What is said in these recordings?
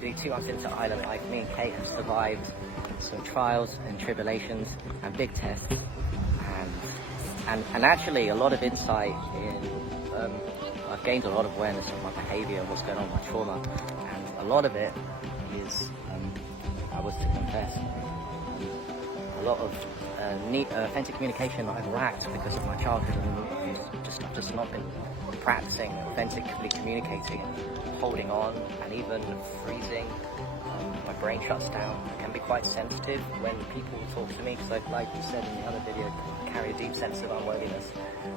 be 2 months into Island Life, me and Kate have survived some trials and tribulations and big tests, and actually a lot of insight in, I've gained a lot of awareness of my behaviour, what's going on with my trauma, and a lot of it is, I was to confess, a lot of authentic communication that I've lacked because of my childhood, and I've just not been practicing authentically communicating, holding on, and even freezing. My brain shuts down. I can be quite sensitive when people talk to me, because like you said in the other video, I carry a deep sense of unworthiness.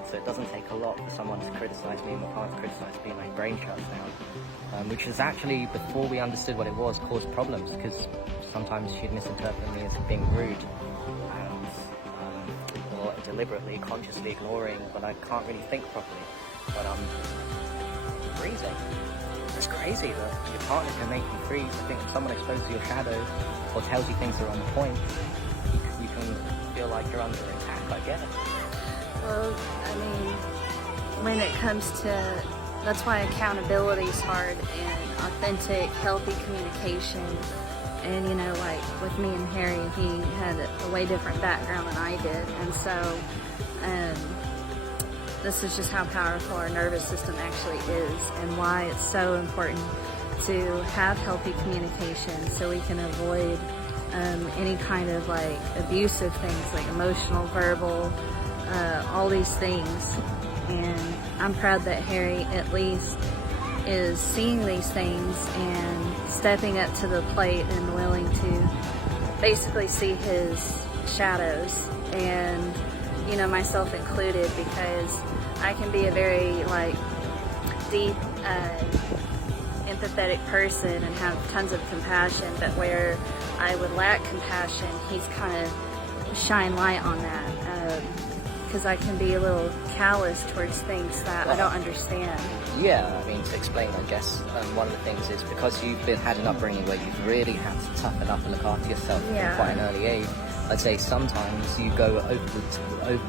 So it doesn't take a lot for someone to criticize me, my partner to criticize me, my brain shuts down. Which is actually, before we understood what it was, caused problems, because sometimes she'd misinterpret me as being rude, or deliberately, consciously ignoring, but I can't really think properly. But I'm freezing. It's crazy that your partner can make you freeze. I think if someone exposes your shadow or tells you things are on point, you can feel like you're under attack, I guess. Well, I mean, when it comes to, that's why accountability is hard, and authentic, healthy communication. And you know, like with me and Harry, he had a way different background than I did, and so this is just how powerful our nervous system actually is, and why it's so important to have healthy communication, so we can avoid any kind of like abusive things, like emotional, verbal, all these things. And I'm proud that Harry at least is seeing these things and stepping up to the plate and willing to basically see his shadows, and you know, myself included, because I can be a very like deep, empathetic person and have tons of compassion, but where I would lack compassion, he's kind of shine light on that, because I can be a little callous towards things that I don't understand. Yeah, I mean, to explain, I guess, one of the things is because you've had an upbringing where you've really had to toughen up and look after yourself from quite an early age. I'd say sometimes you go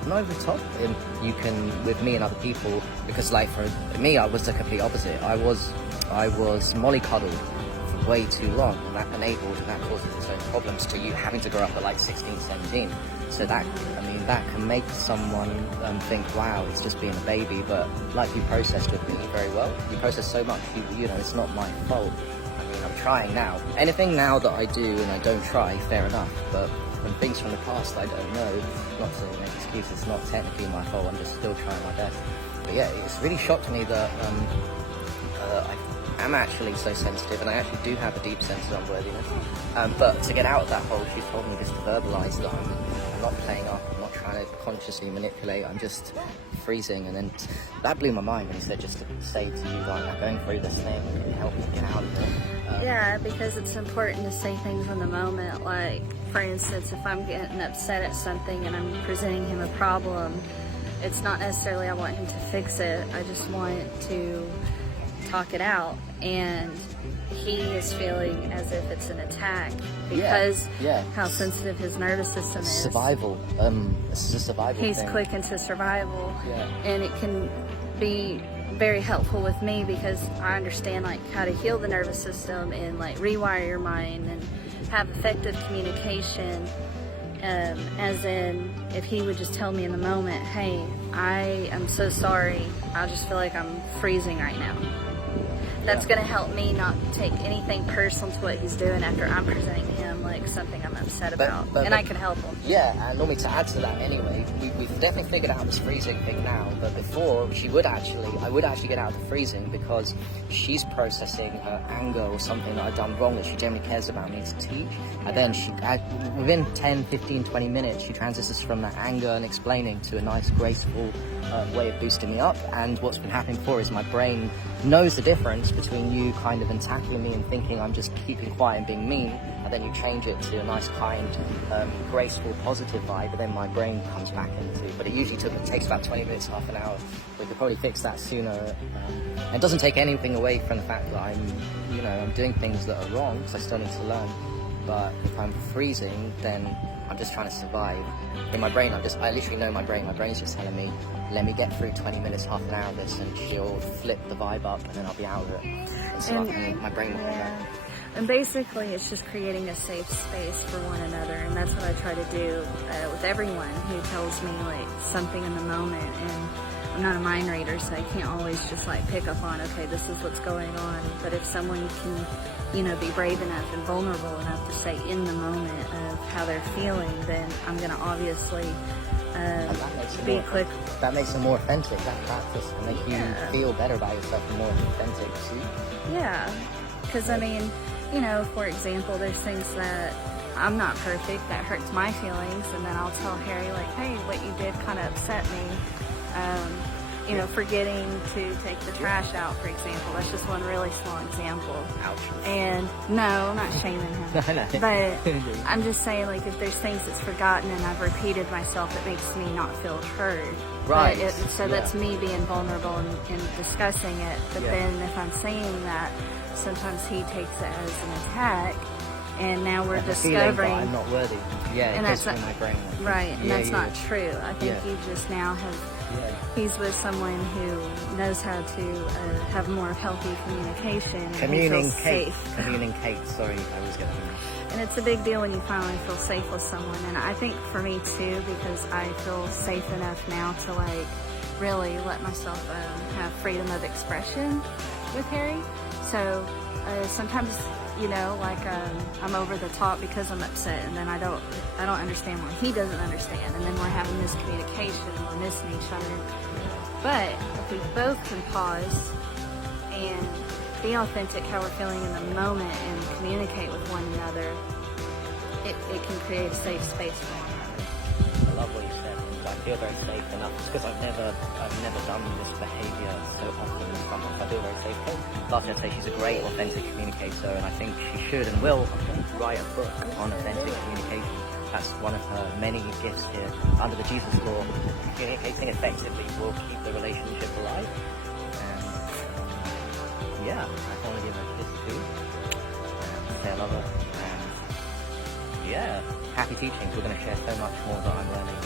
not over the top. You can, with me and other people, because like for me, I was the complete opposite. I was mollycoddled for way too long, and that causes its own problems to you having to grow up at like 16, 17. So that, I mean, that can make someone think, wow, it's just being a baby. But like you processed with me very well. You processed so much. You know, it's not my fault. I mean, I'm trying now. Anything now that I do and I don't try, fair enough. But when things from the past I don't know, not to make excuses, it's not technically my fault, I'm just still trying my best. But yeah, it's really shocked me that I am actually so sensitive, and I actually do have a deep sense of unworthiness. But to get out of that hole, she told me just to verbalise that I'm not playing up, I'm not trying to consciously manipulate, I'm just freezing. And then that blew my mind when he said just to say to you, like, I'm going through this thing, and help me get out of it. Yeah, because it's important to say things in the moment. Like, for instance, if I'm getting upset at something and I'm presenting him a problem, it's not necessarily I want him to fix it, I just want to talk it out. And he is feeling as if it's an attack because how sensitive his nervous system is. Survival. This is a survival He's thing. quick into survival, and it can be very helpful with me because I understand like how to heal the nervous system and like rewire your mind and have effective communication. As in, if he would just tell me in the moment, hey, I am so sorry, I just feel like I'm freezing right now. That's going to help me not take anything personal to what he's doing after I'm presenting him like something I'm upset about, and I can help him. Yeah, and normally to add to that anyway, we've definitely figured out this freezing thing now, but before I would actually get out of the freezing because she's processing her anger or something that I've done wrong that she generally cares about me to teach, and then within 10, 15, 20 minutes, she transitions from that anger and explaining to a nice, graceful way of boosting me up. And what's been happening before is my brain knows the difference between you kind of tackling me and thinking I'm just keeping quiet and being mean, and then you change it to a nice, kind, graceful, positive vibe, and then my brain comes back into. But it usually takes about 20 minutes, half an hour. We could probably fix that sooner. It doesn't take anything away from the fact that I'm doing things that are wrong, because I still need to learn. But if I'm freezing, then I'm just trying to survive. In my brain, I literally know my brain's just telling me, let me get through 20 minutes, half an hour of this, and she'll flip the vibe up, and then I'll be out of it. And so my brain will And basically, it's just creating a safe space for one another, and that's what I try to do with everyone who tells me like something in the moment. And I'm not a mind reader, so I can't always just like pick up on, okay, this is what's going on. But if someone can, you know, be brave enough and vulnerable enough to say in the moment of how they're feeling, then I'm gonna obviously And that makes it be more, quick. that makes it more authentic. That practice can make you feel better about yourself and more authentic too. Yeah, because I mean, you know, for example, there's things that I'm not perfect, that hurts my feelings, and then I'll tell Harry like, hey, what you did kind of upset me. You know, forgetting to take the trash out, for example. That's just one really small example. Ouch. And no, I'm not shaming him. No. But I'm just saying, like, if there's things that's forgotten and I've repeated myself, it makes me not feel heard. Right. But so that's me being vulnerable and discussing it. But then if I'm saying that, sometimes he takes it as an attack. And now we're discovering I'm not worthy. Yeah, and it goes that's through my brain. right, and that's not true. I think you just now have. He's with someone who knows how to have more healthy communication and he feels safe. Communicate. Sorry, I was getting. And it's a big deal when you finally feel safe with someone. And I think for me too, because I feel safe enough now to like really let myself have freedom of expression with Harry. So sometimes, you know, like I'm over the top because I'm upset, and then I don't understand why he doesn't understand, and then we're having miscommunication and we're missing each other. But if we both can pause and be authentic how we're feeling in the moment and communicate with one another, it can create a safe space for one another. I love what you said. I feel very safe enough. It's because I've never done this behaviour so often in someone. So I feel very safe. Last I say she's a great authentic communicator, and I think she should and will write a book on authentic communication. That's one of her many gifts here. Under the Jesus law, communicating effectively will keep the relationship alive. And yeah, I want to give her a kiss too. And say I love her. And yeah, happy teaching. We're going to share so much more that I'm learning.